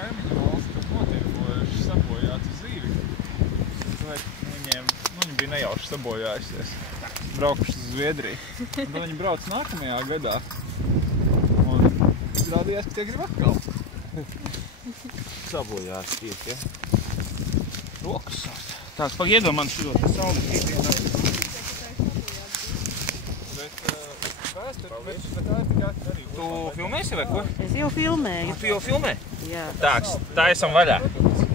kaimiņu valsts, kas notirgojuši sabojātu zīvi. Viņi bija nejauši sabojājusies, braukuši uz Zviedriju. Un tad viņi brauc nākamajā gadā. Un izrādījās, ka tie grib atkal. Sabojās tiek, ja? Rokas sāst. Tāds, pagaidām man šo te sauli krītienā. Bet tā ir tikai arī... Tu filmēsi vai ko? Es jau filmēju. Tu jau filmē? Jā. Tāks, tā esam vaļā.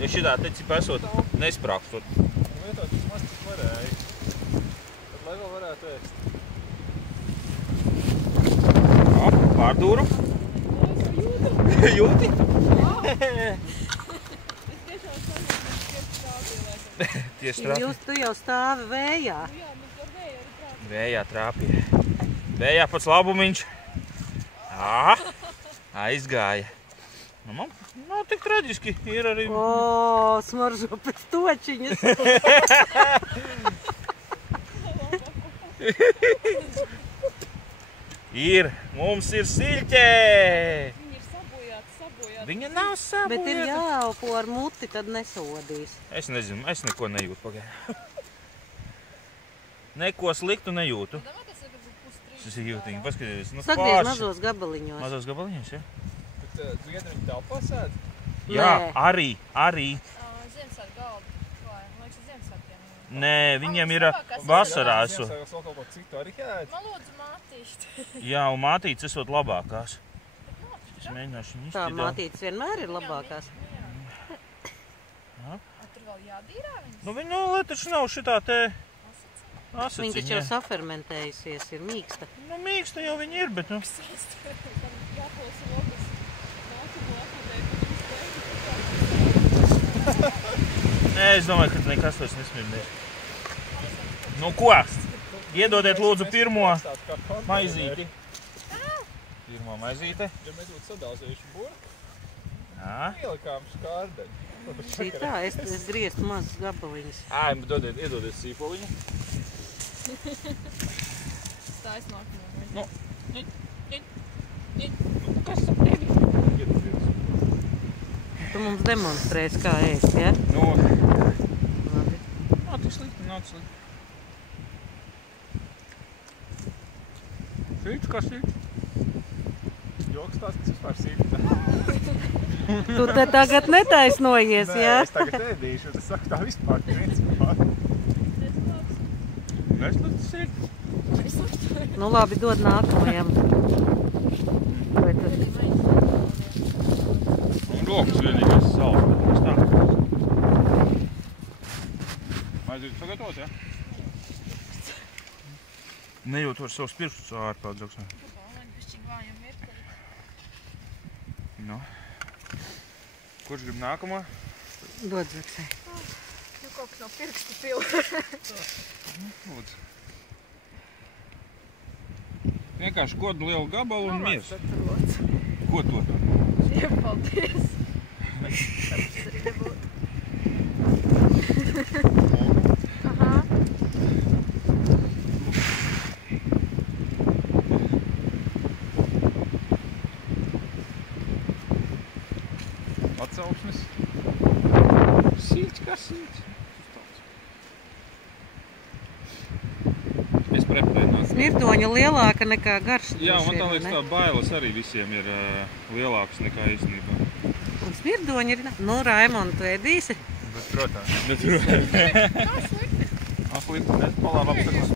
Ja šitā te cipa esot nesprākstot. Vietot vismaz cik varēja. Tad lai vēl varētu ēst. Pārdūru. Jūti? Tieši trāpīja. Tu jau stāvi vējā. Vējā trāpīja. Vējā pats labumiņš. Aizgāja. Nu, man nav tik traģiski. Ir arī... O, smaržo pēc točiņas. Ir. Mums ir siļķē. Viņa nav sabojāta. Bet ir jāelpo ar muti, tad nesodīs. Es nezinu, es neko nejūtu pagaidām. Neko sliktu nejūtu. Tas ir jūtīgi. Paskaties, nu Sagriez mazos gabaliņos. Mazos gabaliņos, ja? Bet Zviedri viņi telpā sēd? Jā, arī. Ziemassvētku galdu klāja. Man liekas, Ziemassvētkiem. Nē, viņiem ir vasarā esot. Ziemassvētkos vēl kaut ko citu arī ēd? Man lūdzu mātīšķi. Jā, un mātītes esot labākās. Es mēģināšu viņu Tā izķidāt. mātītes vienmēr ir labākās. Tur vēl jādīrā viņas? Nu, viņa taču nav šitā te Viņa asaciņa. taču jau safermentējusies, ir mīksta. Nu, mīksta jau viņa ir, bet nu... Jāpulsa rokas. Nē, es domāju, ka nekas tos nesmirdēs. Nu, ko? Iedodiet lūdzu pirmo maizīti. Pirmo maizīte. Ja mēs būtu sadāzējuši burku, Jā. ielikām skārdeņu. Šī tā, es grieztu mazus gabaliņus. Iedodiet sīpoliņu. Stājas nākamā. Nu. Kas ap tevi? Tu mums demonstrēsi, kā ēst, ja? Nu, Labi. nav tik slikti, nav tik slikti. Sīts kā sīts. Joks tās, kas vispār sīts. Tu te tagad netaisnojies, Nē, ja? es tagad ēdīšu, un es saku tā vispār principā. Neslikti sīts. Nu labi, dod nākamajam. Vai tas... Un rokas vienīgais sals, bet mums tā. Maizīti sagatavot, ja? Nejūtu ar savus pirkšus ārpāt dzauksmē. Nu. Kurš grib nākamo? Dod zaksē. Nu, kaut kas no pirkstu pila. Lūdzu. Vienkārši kodu lielu gabalu un miers. Ko to? Jā, paldies. Aha. Atsauksmes. Sīts kā sīts. Es preferēju nāc. Smirdoņa lielāka nekā garš. Jā, man tā liekas tā bailes arī visiem ir lielākas nekā īstenībā. Un smirdoņa ir... Nu, Raimond, tu ēdīsi? Bet, protams. Slikti, ne? Palāv apsakos.